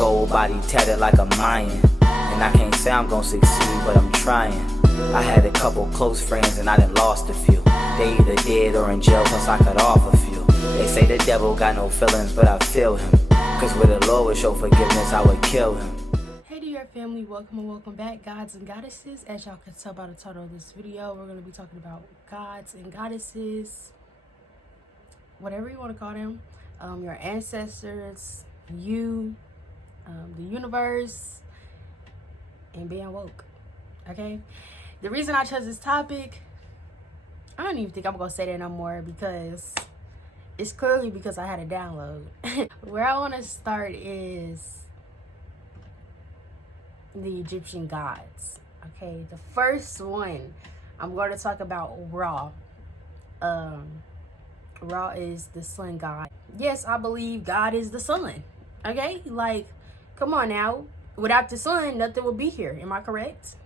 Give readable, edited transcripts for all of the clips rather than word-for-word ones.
Gold body tatted like a Mayan. And I can't say I'm gonna succeed, but I'm trying. I had a couple close friends and I done lost a few. They either dead or in jail, plus I cut off a few. They say the devil got no feelings, but I feel him. Cause with the Lord would show forgiveness, I would kill him. Hey Dior family, welcome and welcome back, gods and goddesses. As y'all can tell by the title of this video, we're going to be talking about gods and goddesses, whatever you want to call them, your ancestors, you, the universe, and being woke. Okay, the reason I chose this topic, I don't even think I'm gonna say that no more, because it's clearly because I had a download. Where I want to start is the Egyptian gods. Okay, the first one I'm going to talk about, Ra. Ra is the sun god. Yes, I believe God is the sun. Okay, like, come on now, without the sun nothing would be here. Am I correct?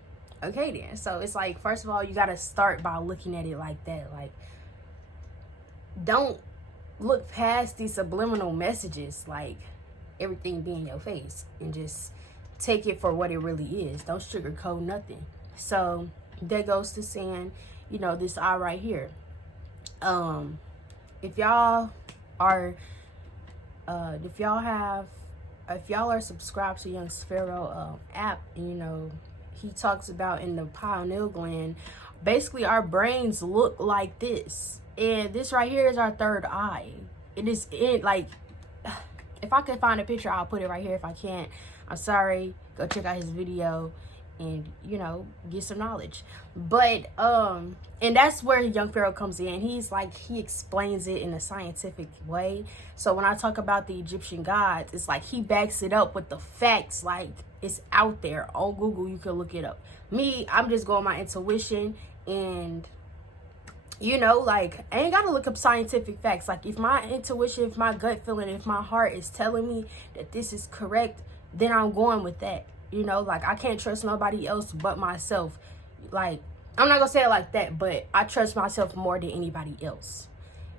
Okay then, so it's like, first of all, you got to start by looking at it like that. Like, don't look past these subliminal messages, like everything being in your face, and just take it for what it really is. Don't sugarcoat nothing. So that goes to saying, you know, this eye right here, if y'all are subscribed to Young Pharaoh app, you know, he talks about in the pineal gland, basically our brains look like this, and this right here is our third eye. It is like, if I can find a picture, I'll put it right here. If I can't, I'm sorry. Go check out his video and, you know, get some knowledge. But and that's where Young Pharaoh comes in. He's like, he explains it in a scientific way. So when I talk about the Egyptian gods, it's like he backs it up with the facts. Like, it's out there on Google, you can look it up. Me, I'm just going my intuition, and you know, like, I ain't gotta look up scientific facts. Like, if my intuition, if my gut feeling, if my heart is telling me that this is correct, then I'm going with that. You know, like, I can't trust nobody else but myself. Like, I'm not gonna say it like that, but I trust myself more than anybody else.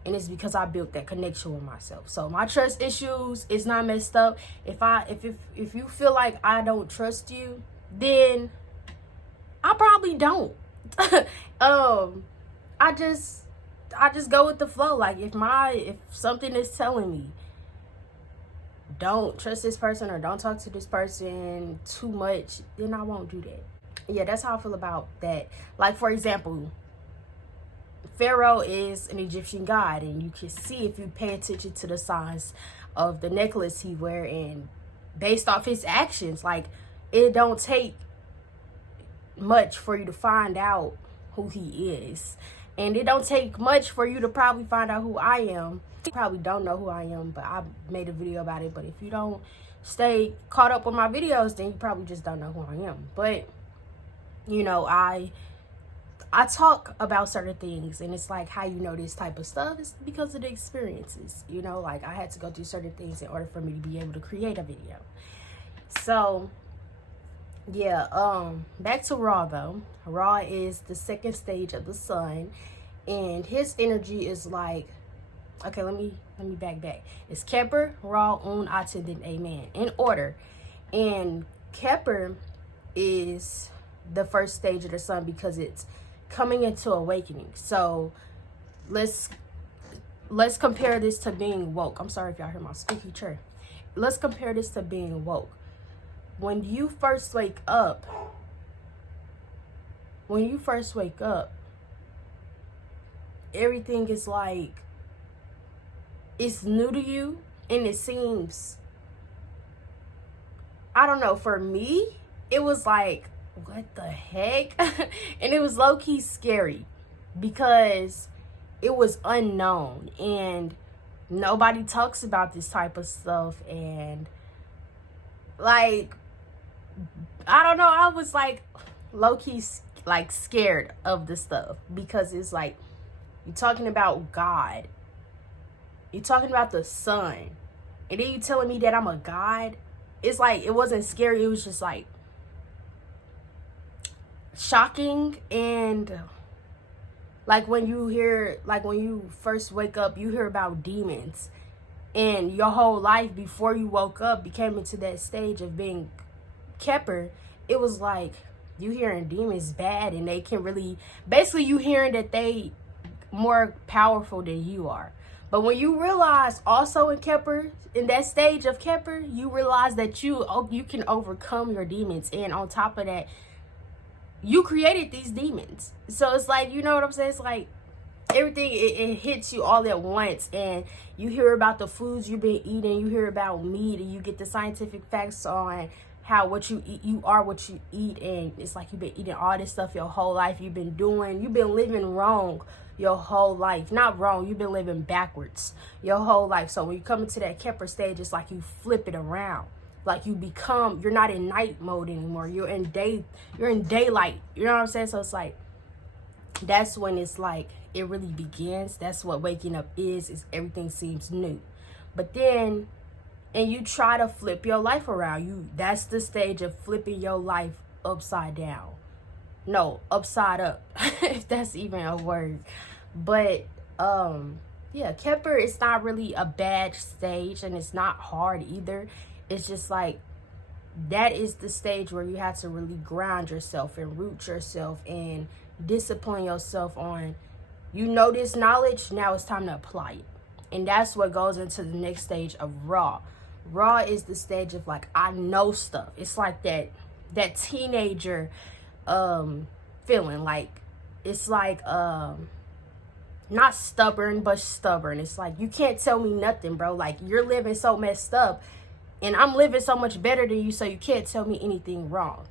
And it's because I built that connection with myself. So my trust issues is not messed up. If you feel like I don't trust you, then I probably don't. I just go with the flow. Like, if something is telling me don't trust this person or don't talk to this person too much, then I won't do that. Yeah, that's how I feel about that. Like, for example, Pharaoh is an Egyptian god, and you can see, if you pay attention to the size of the necklace he wear, and based off his actions, like, it don't take much for you to find out who he is. And it don't take much for you to probably find out who I am. You probably don't know who I am, but I made a video about it. But if you don't stay caught up with my videos, then you probably just don't know who I am. But, you know, I talk about certain things, and it's like, how you know this type of stuff is because of the experiences. You know, like, I had to go through certain things in order for me to be able to create a video. So yeah, back to Ra though. Ra is the second stage of the sun, and his energy is like, okay, let me back. It's Kelper, Ra, Aten, then Amen, in order. And Kelper is the first stage of the sun because it's coming into awakening. So let's compare this to being woke. I'm sorry if y'all hear my squeaky chair. Let's compare this to being woke. When you first wake up, everything is like, it's new to you, and it seems, I don't know, for me, it was like, what the heck? And it was low-key scary because it was unknown, and nobody talks about this type of stuff. And like, I don't know, I was like low-key like scared of the stuff, because it's like, you're talking about God, you're talking about the sun, and then you telling me that I'm a god. It's like, it wasn't scary, it was just like shocking. And like, when you first wake up, you hear about demons, and your whole life before you woke up became into that stage of being Kelper, it was like you hearing demons bad, and they can really, basically you hearing that they more powerful than you are. But when you realize also in Kelper, in that stage of Kelper, you realize that you can overcome your demons, and on top of that, you created these demons. So it's like, you know what I'm saying? It's like everything, it hits you all at once, and you hear about the foods you've been eating, you hear about meat, and you get the scientific facts on how what you eat, you are what you eat. And it's like you've been eating all this stuff your whole life. You've been living wrong your whole life. Not wrong, you've been living backwards your whole life. So when you come into that Kelper stage, it's like you flip it around. Like you're not in night mode anymore. You're in daylight. You know what I'm saying? So it's like, that's when it's like it really begins. That's what waking up is everything seems new. But then, and you try to flip your life around. That's the stage of flipping your life upside down. No, upside up, if that's even a word. But yeah, Kelper, it's not really a bad stage, and it's not hard either. It's just like, that is the stage where you have to really ground yourself and root yourself and discipline yourself on, this knowledge, now it's time to apply it. And that's what goes into the next stage of raw. Raw is the stage of like, I know stuff. It's like that teenager feeling. Like, it's like not stubborn, but stubborn. It's like, you can't tell me nothing, bro. Like, you're living so messed up, and I'm living so much better than you, so you can't tell me anything wrong.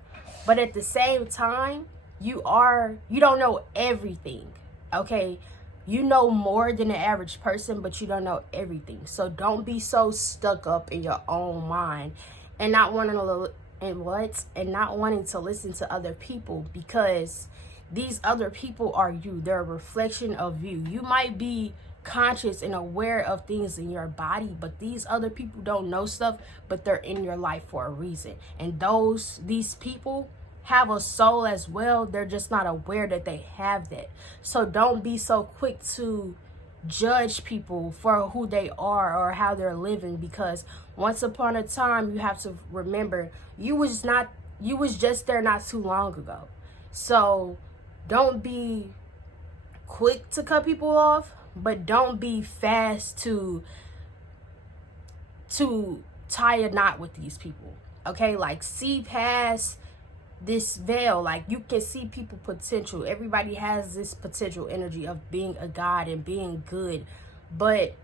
But at the same time, you don't know everything, okay? You know more than the average person, but you don't know everything. So don't be so stuck up in your own mind and not wanting to listen to other people, because these other people are you. They're a reflection of you. You might be conscious and aware of things in your body, but these other people don't know stuff, but they're in your life for a reason. And these people have a soul as well. They're just not aware that they have that. So don't be so quick to judge people for who they are or how they're living, because once upon a time, you have to remember, you was just there not too long ago. So don't be quick to cut people off, but don't be fast to tie a knot with these people. Okay, like, see past this veil. Like, you can see people potential. Everybody has this potential energy of being a god and being good, but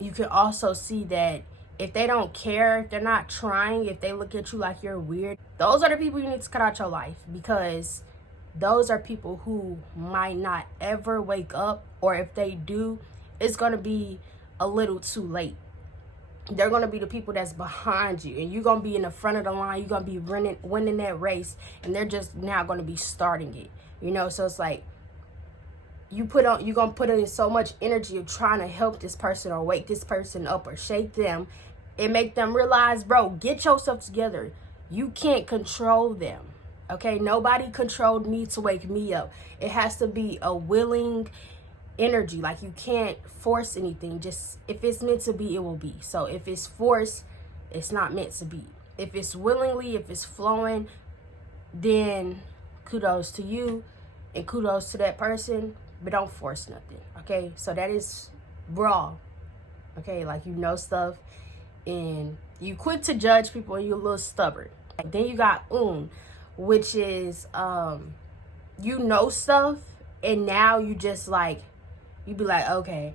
you can also see that if they don't care, if they're not trying, if they look at you like you're weird, those are the people you need to cut out your life, because those are people who might not ever wake up, or if they do, it's going to be a little too late. They're going to be the people that's behind you, and you're going to be in the front of the line. You're going to be winning that race, and they're just now going to be starting it, So it's like, you're going to put in so much energy of trying to help this person or wake this person up or shake them and make them realize, bro, get yourself together. You can't control them. Okay, nobody controlled me to wake me up. It has to be a willing energy. Like, you can't force anything. Just, if it's meant to be, it will be. So if it's forced, it's not meant to be. If it's willingly, if it's flowing, then kudos to you and kudos to that person, but don't force nothing. Okay, so that is raw. Okay, like, stuff, and you quick to judge people, and you're a little stubborn. Then you got which is stuff, and now you just like, you be like, okay,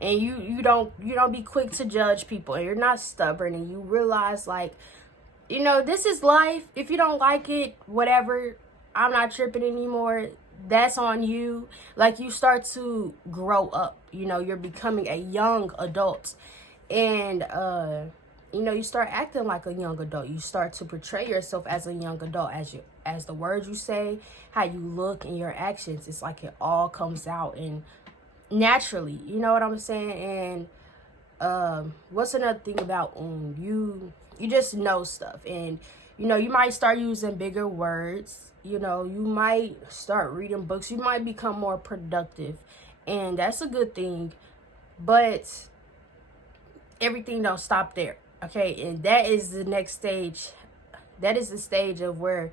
and you don't be quick to judge people, and you're not stubborn, and you realize, like, this is life. If you don't like it, whatever, I'm not tripping anymore. That's on you. Like, you start to grow up, you're becoming a young adult, and you start acting like a young adult. You start to portray yourself as a young adult, as the words you say, how you look, and your actions. It's like it all comes out and naturally, you know what I'm saying? And what's another thing about you just know stuff, and you might start using bigger words. You might start reading books. You might become more productive, and that's a good thing. But everything don't stop there. Okay, and that is the next stage. That is the stage of where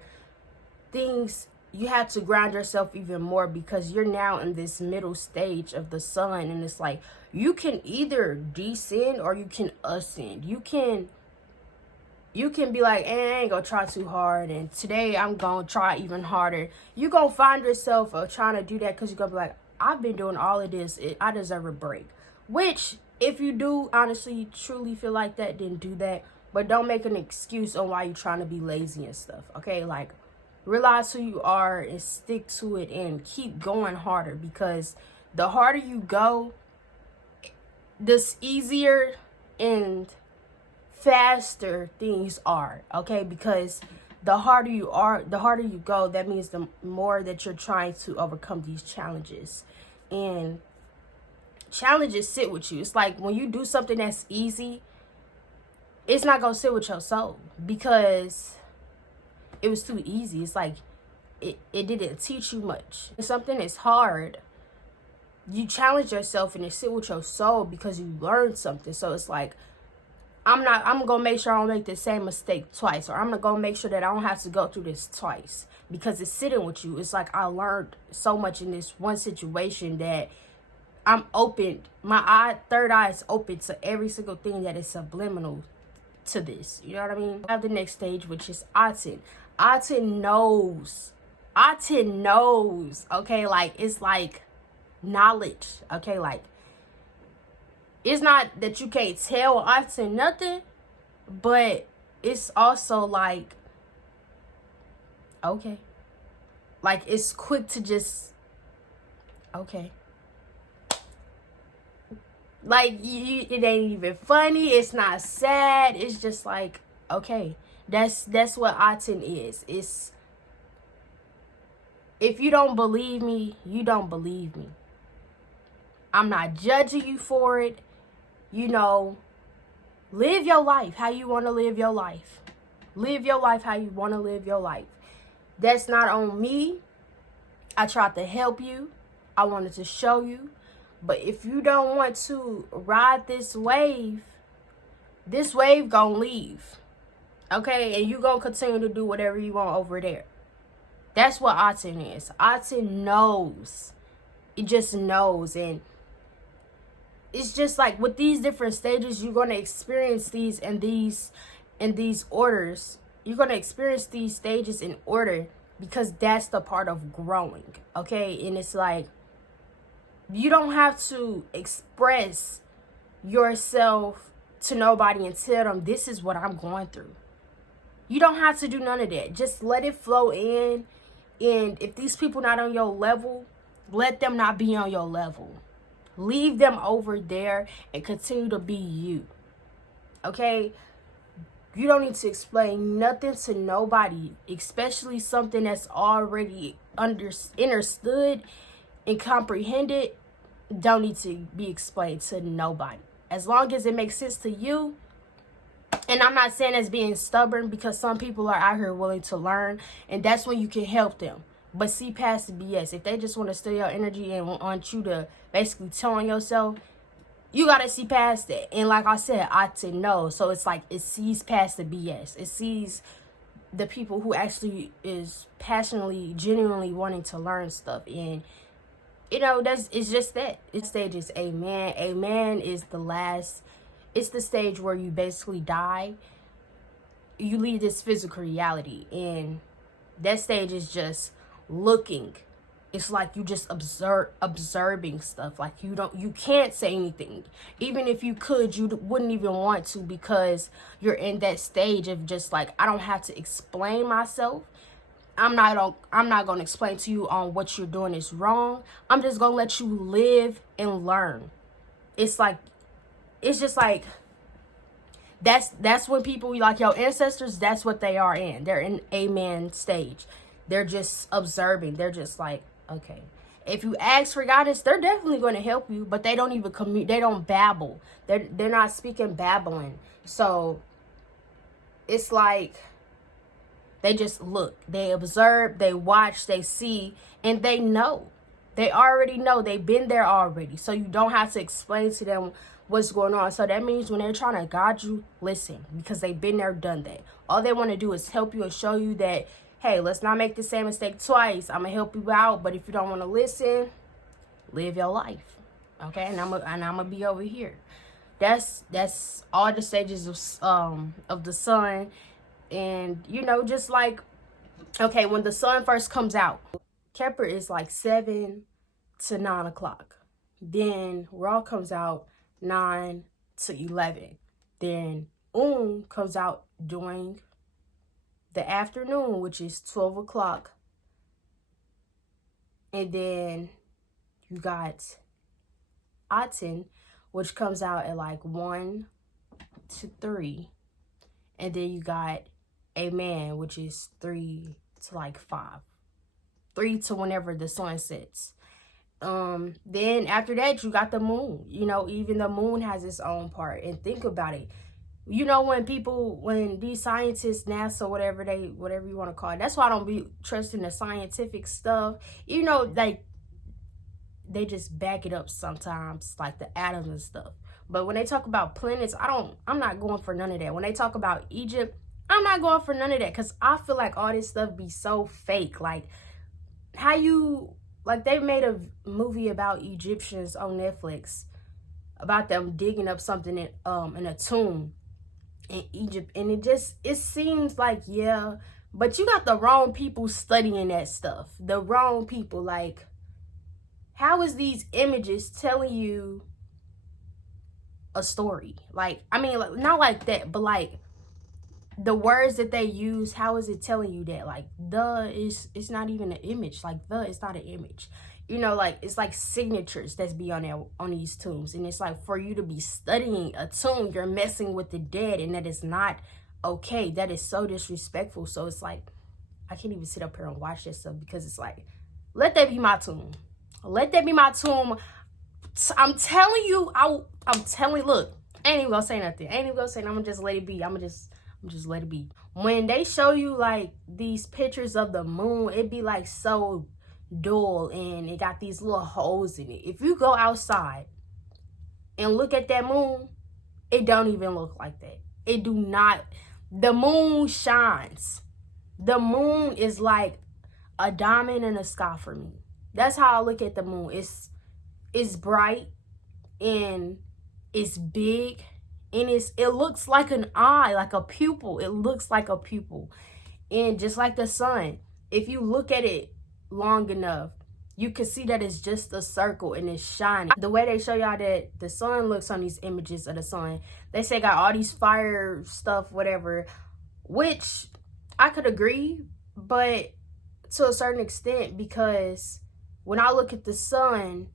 things, you have to ground yourself even more, because you're now in this middle stage of the sun, and it's like you can either descend or you can ascend. You can be like, I ain't gonna try too hard, and today I'm gonna try even harder. You're gonna find yourself trying to do that because you're gonna be like, I've been doing all of this, I deserve a break. Which, if you do honestly truly feel like that, then do that, but don't make an excuse on why you're trying to be lazy and stuff. Okay, like, realize who you are and stick to it and keep going harder, because the harder you go, the easier and faster things are. Okay, because the harder you go, that means the more that you're trying to overcome these challenges. And challenges sit with you. It's like when you do something that's easy, it's not gonna sit with your soul because it was too easy. It's like it didn't teach you much. If something is hard, you challenge yourself and it sit with your soul because you learned something. So it's like, I'm gonna make sure I don't make the same mistake twice, or I'm gonna make sure that I don't have to go through this twice, because it's sitting with you. It's like I learned so much in this one situation that I'm open. My third eye is open to every single thing that is subliminal to this. You know what I mean? I have the next stage, which is ASHLYN. ASHLYN knows. ASHLYN knows. Okay, like, it's like knowledge. Okay, like, it's not that you can't tell ASHLYN nothing, but it's also like, okay, like, it's quick to just, okay. Like, it ain't even funny. It's not sad. It's just like, okay, that's what ASHLYN is. It's, if you don't believe me, you don't believe me. I'm not judging you for it. You know, live your life how you want to live your life. Live your life how you want to live your life. That's not on me. I tried to help you. I wanted to show you. But if you don't want to ride this wave gonna leave. Okay? And you gonna continue to do whatever you want over there. That's what ASHLYN is. ASHLYN knows. It just knows. And it's just like with these different stages, you're gonna experience these in these orders. You're gonna experience these stages in order, because that's the part of growing. Okay? And it's like, you don't have to express yourself to nobody and tell them this is what I'm going through. You don't have to do none of that. Just let it flow in. And if these people not on your level, let them not be on your level. Leave them over there and continue to be you. Okay? You don't need to explain nothing to nobody, especially something that's already understood and comprehended. Don't need to be explained to nobody. As long as it makes sense to you. And I'm not saying as being stubborn, because some people are out here willing to learn, and that's when you can help them. But see past the BS. If they just want to steal your energy and want you to basically tell on yourself, you got to see past that. And like I said, ASHLYN knows. So it's like, it sees past the BS. It sees the people who actually is passionately, genuinely wanting to learn stuff. And you know, it's just that. This stage is amen. Amen is the last. It's the stage where you basically die. You leave this physical reality. And that stage is just looking. It's like you just observing stuff. Like you can't say anything. Even if you could, you wouldn't even want to, because you're in that stage of just like, I don't have to explain myself. I'm not going to explain to you on what you're doing is wrong. I'm just going to let you live and learn. It's just like, that's when people, like your ancestors, that's what they are in. They're in amen stage. They're just observing. They're just like, okay. If you ask for guidance, they're definitely going to help you, but they don't even they don't babble. They're not speaking babbling. So it's like, they just look, they observe, they watch, they see, and they know. They already know. They've been there already. So you don't have to explain to them what's going on. So that means when they're trying to guide you, listen, because they've been there, done that. All they want to do is help you and show you that, hey, let's not make the same mistake twice. I'm going to help you out. But if you don't want to listen, live your life. Okay? And I'm gonna be over here. That's all the stages of the sun. And, you know, just like, okay, when the sun first comes out, Kelper is like 7 to 9 o'clock. Then Ra comes out 9 to 11. Then comes out during the afternoon, which is 12 o'clock. And then you got ASHLYN, which comes out at like 1 to 3. And then you got a man, which is 3 to like 5. 3 to whenever the sun sets. Then after that, you got the moon. You know, even the moon has its own part. And think about it. You know, when these scientists, NASA, whatever you want to call it, that's why I don't be trusting the scientific stuff. You know, like, they just back it up sometimes, like the atoms and stuff. But when they talk about planets, I'm not going for none of that. When they talk about Egypt, I'm not going for none of that, because I feel like all this stuff be so fake. Like, they made a movie about Egyptians on Netflix, about them digging up something in a tomb in Egypt, and it seems like, yeah, but you got the wrong people studying that stuff. The wrong people. Like, how is these images telling you a story? Like, I mean, like, not like that, but like the words that they use, how is it telling you that? Like, it's not even an image. Like, it's not an image. You know, like, it's like signatures that's be on there on these tombs. And it's like, for you to be studying a tomb, you're messing with the dead, and that is not okay. That is so disrespectful. So it's like, I can't even sit up here and watch this stuff, because it's like, let that be my tomb. Let that be my tomb. I'm telling you, I'm telling, look, I ain't even gonna say nothing. I ain't even gonna say nothing. I'm gonna just let it be. I'm just let it be. When they show you like these pictures of the moon, it be like so dull, and it got these little holes in it. If you go outside and look at that moon, it don't even look like that. It do not. The moon shines. The moon is like a diamond in the sky for me. That's how I look at the moon. It's bright, and it's big, and it looks like an eye, like a pupil. It looks like a pupil. And just like the sun, if you look at it long enough, you can see that it's just a circle, and it's shining. The way they show y'all that the sun looks on these images of the sun, they say got all these fire stuff, whatever, which I could agree, but to a certain extent, because when I look at the sun,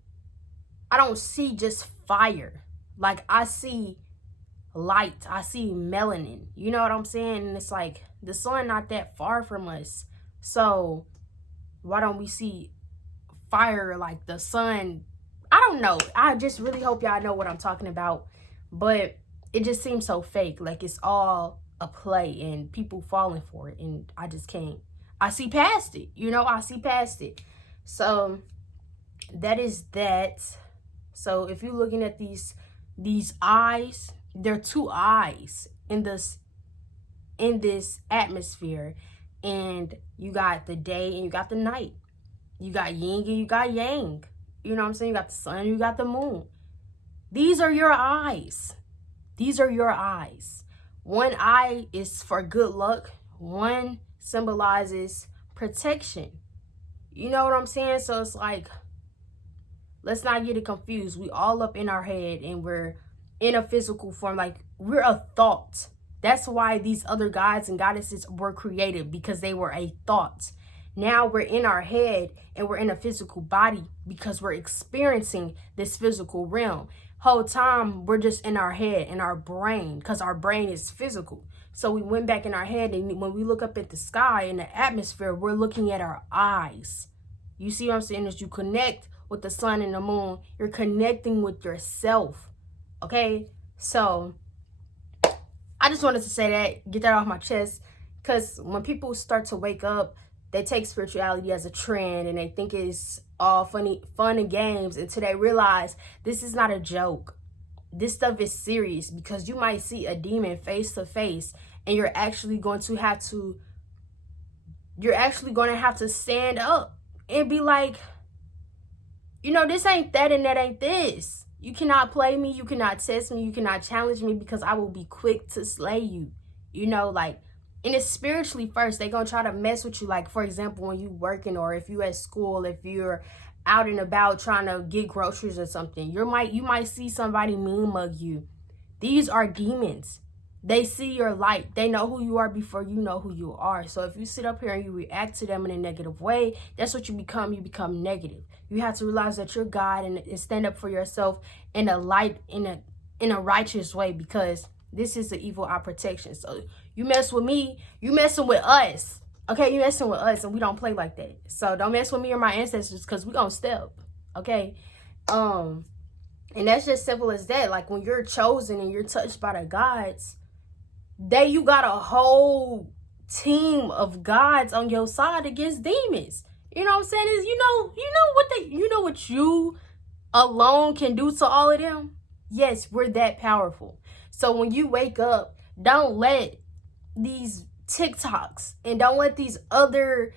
I don't see just fire. Like, I see light. I see melanin. You know what I'm saying? And it's like, the sun not that far from us. So why don't we see fire like the sun? I don't know. I just really hope y'all know what I'm talking about. But it just seems so fake. Like, it's all a play and people falling for it. And I just can't. I see past it. You know, I see past it. So that is that. So if you're looking at these eyes, there are 2 eyes in this atmosphere, and you got the day and you got the night. You got yin and you got yang. You know what I'm saying? You got the sun and you got the moon. These are your eyes. These are your eyes. One eye is for good luck. One symbolizes protection. You know what I'm saying? So it's like, let's not get it confused. We all up in our head, and we're in a physical form. Like, we're a thought. That's why these other gods and goddesses were created, because they were a thought. Now we're in our head, and we're in a physical body because we're experiencing this physical realm. Whole time we're just in our head, in our brain, because our brain is physical. So we went back in our head, and when we look up at the sky in the atmosphere, we're looking at our eyes. You see what I'm saying? As you connect with the sun and the moon, you're connecting with yourself. Okay? So I just wanted to say that, get that off my chest, because when people start to wake up, they take spirituality as a trend, and they think it's all fun and games until they realize this is not a joke. This stuff is serious, because you might see a demon face to face, and you're actually going to have to stand up and be like, you know, this ain't that and that ain't this. You cannot play me, you cannot test me, you cannot challenge me, because I will be quick to slay you. You know, like, and it's spiritually first. They're gonna try to mess with you. Like, for example, when you working, or if you at school, if you're out and about trying to get groceries or something, you might see somebody mean mug you. These are demons. They see your light. They know who you are before you know who you are. So if you sit up here and you react to them in a negative way, that's what you become. You become negative. You have to realize that you're God, and stand up for yourself in a light, in a righteous way, because this is the evil eye protection. So you mess with me, you messing with us. Okay, you messing with us, and we don't play like that. So don't mess with me or my ancestors, because we gonna step. Okay? And that's just simple as that. Like, when you're chosen and you're touched by the gods, you got a whole team of gods on your side against demons. You know what I'm saying? Is you know what you alone can do to all of them? Yes, we're that powerful. So when you wake up, don't let these TikToks and don't let these other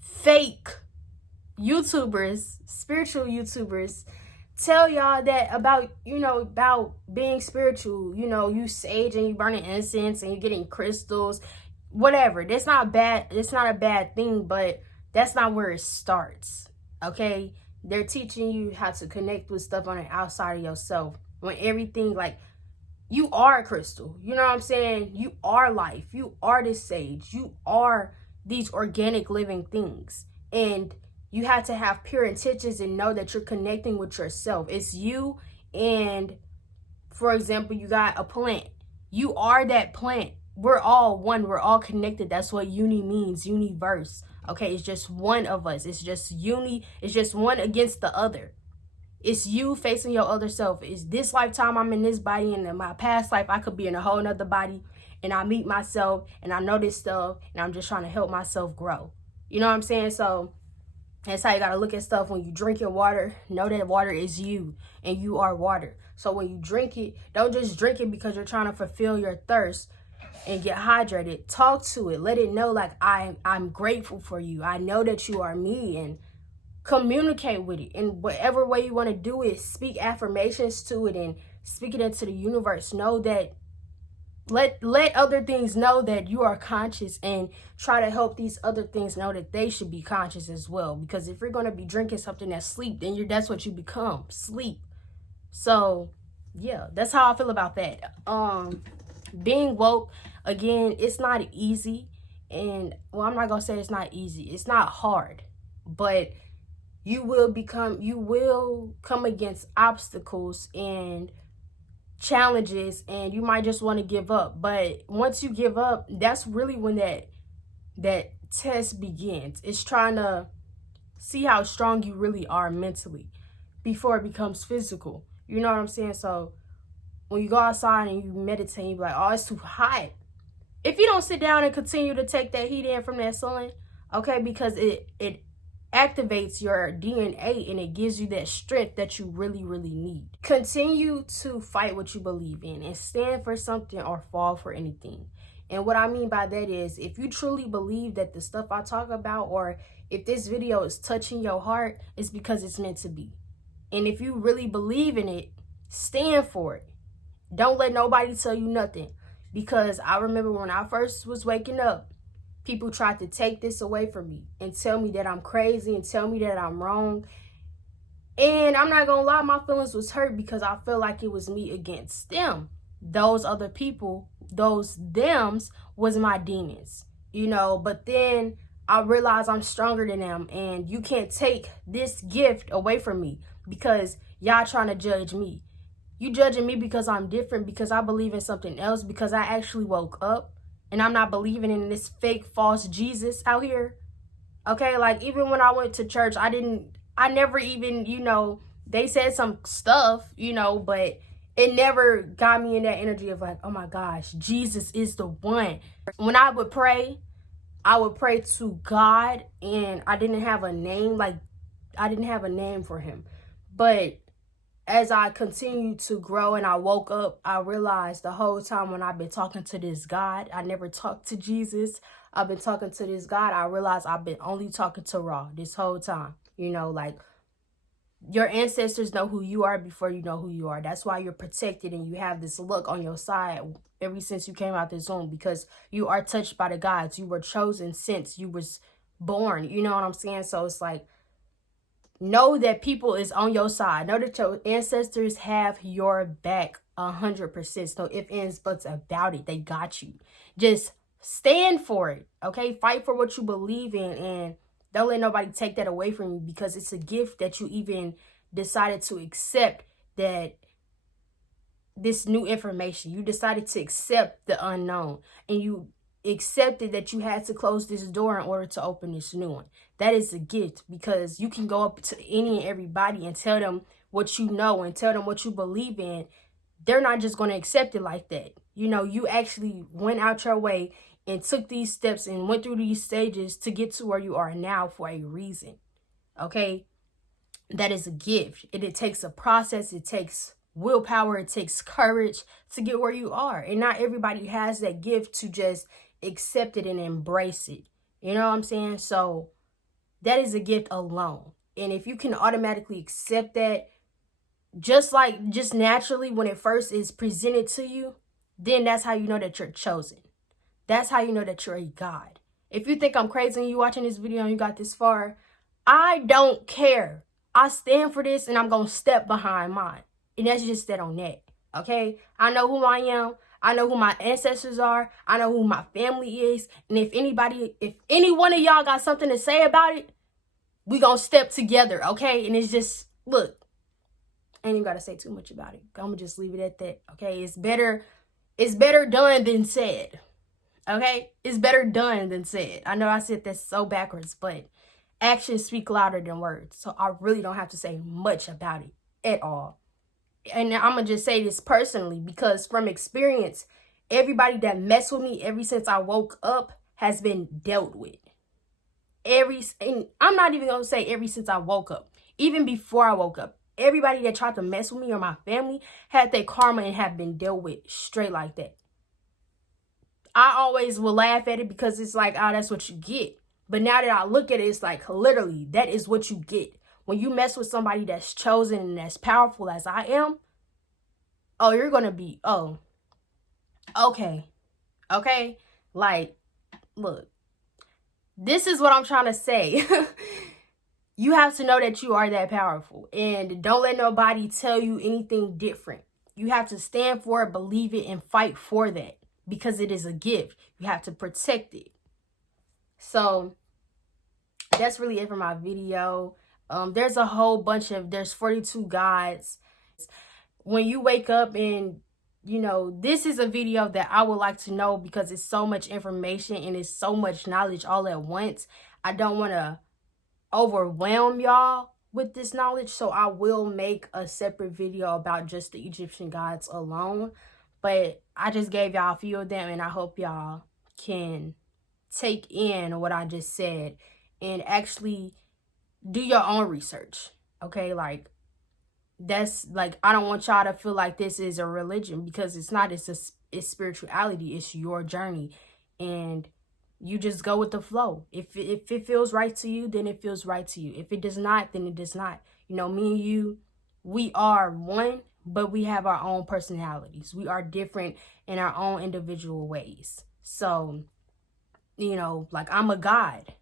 fake YouTubers, spiritual YouTubers, tell y'all that about being spiritual. You know, you sage and you burning incense and you getting crystals, whatever. That's not bad. It's not a bad thing, but that's not where it starts. Okay, they're teaching you how to connect with stuff on the outside of yourself, when everything, like, you are a crystal. You know what I'm saying? You are life. You are this sage. You are these organic living things. And you have to have pure intentions and know that you're connecting with yourself. It's you, and, for example, you got a plant. You are that plant. We're all one. We're all connected. That's what uni means, universe. Okay, it's just one of us. It's just it's just one against the other. It's you facing your other self. It's this lifetime I'm in this body, and in my past life I could be in a whole nother body, and I meet myself, and I know this stuff, and I'm just trying to help myself grow. You know what I'm saying? So that's how you got to look at stuff. When you drink your water, know that water is you, and you are water. So when you drink it, don't just drink it because you're trying to fulfill your thirst and get hydrated. Talk to it. Let it know, like, I'm grateful for you. I know that you are me, and communicate with it in whatever way you want to do it. Speak affirmations to it and speak it into the universe. Know that, let other things know that you are conscious, and try to help these other things know that they should be conscious as well. Because if you're going to be drinking something that's sleep, then that's what you become, sleep. So yeah, that's how I feel about that. Being woke, again, it's not easy. And, well, I'm not gonna say it's not easy. It's not hard, but you will come against obstacles and challenges, and you might just want to give up. But once you give up, that's really when that test begins. It's trying to see how strong you really are mentally before it becomes physical. You know what I'm saying? So when you go outside and you meditate, you be like, oh, it's too hot. If you don't sit down and continue to take that heat in from that sun, okay, because it activates your DNA, and it gives you that strength that you really, really need. Continue to fight what you believe in, and stand for something or fall for anything. And what I mean by that is, if you truly believe that the stuff I talk about, or if this video is touching your heart, it's because it's meant to be. And if you really believe in it, stand for it. Don't let nobody tell you nothing. Because I remember when I first was waking up, people tried to take this away from me and tell me that I'm crazy and tell me that I'm wrong. And I'm not gonna lie, my feelings was hurt, because I feel like it was me against them. Those other people, those thems, was my demons, you know. But then I realized I'm stronger than them, and you can't take this gift away from me because y'all trying to judge me. You judging me because I'm different, because I believe in something else, because I actually woke up. And I'm not believing in this fake, false Jesus out here. Okay, like, even when I went to church, I never even, they said some stuff, but it never got me in that energy of like, oh my gosh, Jesus is the one. When I would pray to God, and I didn't have a name. Like, I didn't have a name for him. But as I continued to grow and I woke up, I realized the whole time when I've been talking to this God, I never talked to Jesus. I've been talking to this God. I realized I've been only talking to Ra this whole time. You know, like, your ancestors know who you are before you know who you are. That's why you're protected and you have this look on your side ever since you came out this womb, because you are touched by the gods. You were chosen since you was born. You know what I'm saying? So it's like, know that people is on your side. Know that your ancestors have your back 100%. No ifs, ands, buts about it. They got you. Just stand for it, okay? Fight for what you believe in, and don't let nobody take that away from you, because it's a gift that you even decided to accept, that this new information. You decided to accept the unknown, and you accepted that you had to close this door in order to open this new one. That is a gift, because you can go up to any and everybody and tell them what you know and tell them what you believe in. They're not just going to accept it like that. You know, you actually went out your way and took these steps and went through these stages to get to where you are now for a reason. Okay? That is a gift. It takes a process. It takes willpower. It takes courage to get where you are. And not everybody has that gift to just accept it and embrace it. You know what I'm saying? So that is a gift alone. And if you can automatically accept that, just naturally when it first is presented to you, then that's how you know that you're chosen. That's how you know that you're a God. If you think I'm crazy and you watching this video and you got this far, I don't care. I stand for this and I'm going to step behind mine. And that's just that on that. Okay? I know who I am. I know who my ancestors are. I know who my family is. And if any one of y'all got something to say about it, we going to step together. Okay? And it's just, look, I ain't even got to say too much about it. I'm going to just leave it at that. Okay? It's better done than said. Okay? It's better done than said. I know I said that so backwards, but actions speak louder than words. So I really don't have to say much about it at all. And I'm going to just say this personally, because from experience, everybody that messed with me ever since I woke up has been dealt with. And I'm not even going to say ever since I woke up. Even before I woke up, everybody that tried to mess with me or my family had their karma and have been dealt with straight like that. I always will laugh at it because it's like, oh, that's what you get. But now that I look at it, it's like, literally, that is what you get. When you mess with somebody that's chosen and as powerful as I am, oh, you're going to be, oh, okay. Okay? Like, look, this is what I'm trying to say. You have to know that you are that powerful. And don't let nobody tell you anything different. You have to stand for it, believe it, and fight for that. Because it is a gift. You have to protect it. So, that's really it for my video. There's a whole bunch there's 42 gods. When you wake up and, you know, this is a video that I would like to know, because it's so much information and it's so much knowledge all at once. I don't want to overwhelm y'all with this knowledge, so I will make a separate video about just the Egyptian gods alone. But I just gave y'all a few of them, and I hope y'all can take in what I just said and actually do your own research. Okay, like, that's like, I don't want y'all to feel like this is a religion, because it's not. It's spirituality. It's your journey, and you just go with the flow. If it feels right to you, then it feels right to you. If it does not, then it does not. You know, me and you, we are one, but we have our own personalities. We are different in our own individual ways. So, you know, like, I'm a god.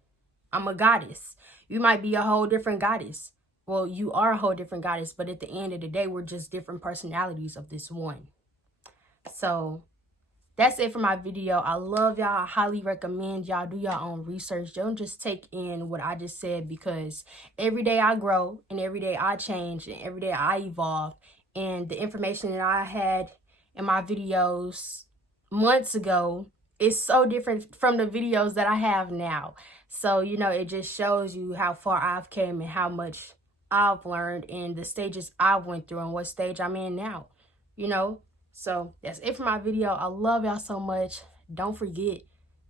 I'm a goddess. You might be a whole different goddess. Well, you are a whole different goddess, but at the end of the day, we're just different personalities of this one. So, that's it for my video. I love y'all. I highly recommend y'all do your own research. Don't just take in what I just said, because every day I grow and every day I change and every day I evolve. And the information that I had in my videos months ago is so different from the videos that I have now. So, you know, it just shows you how far I've came and how much I've learned and the stages I went through and what stage I'm in now, you know. So that's it for my video. I love y'all so much. Don't forget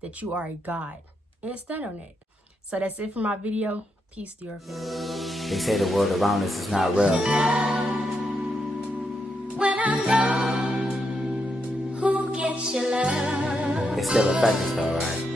that you are a god, and stand on it. So that's it for my video. Peace, Dior family. They say the world around us is not real. When I'm gone, who gets your love? It still affects us though, right?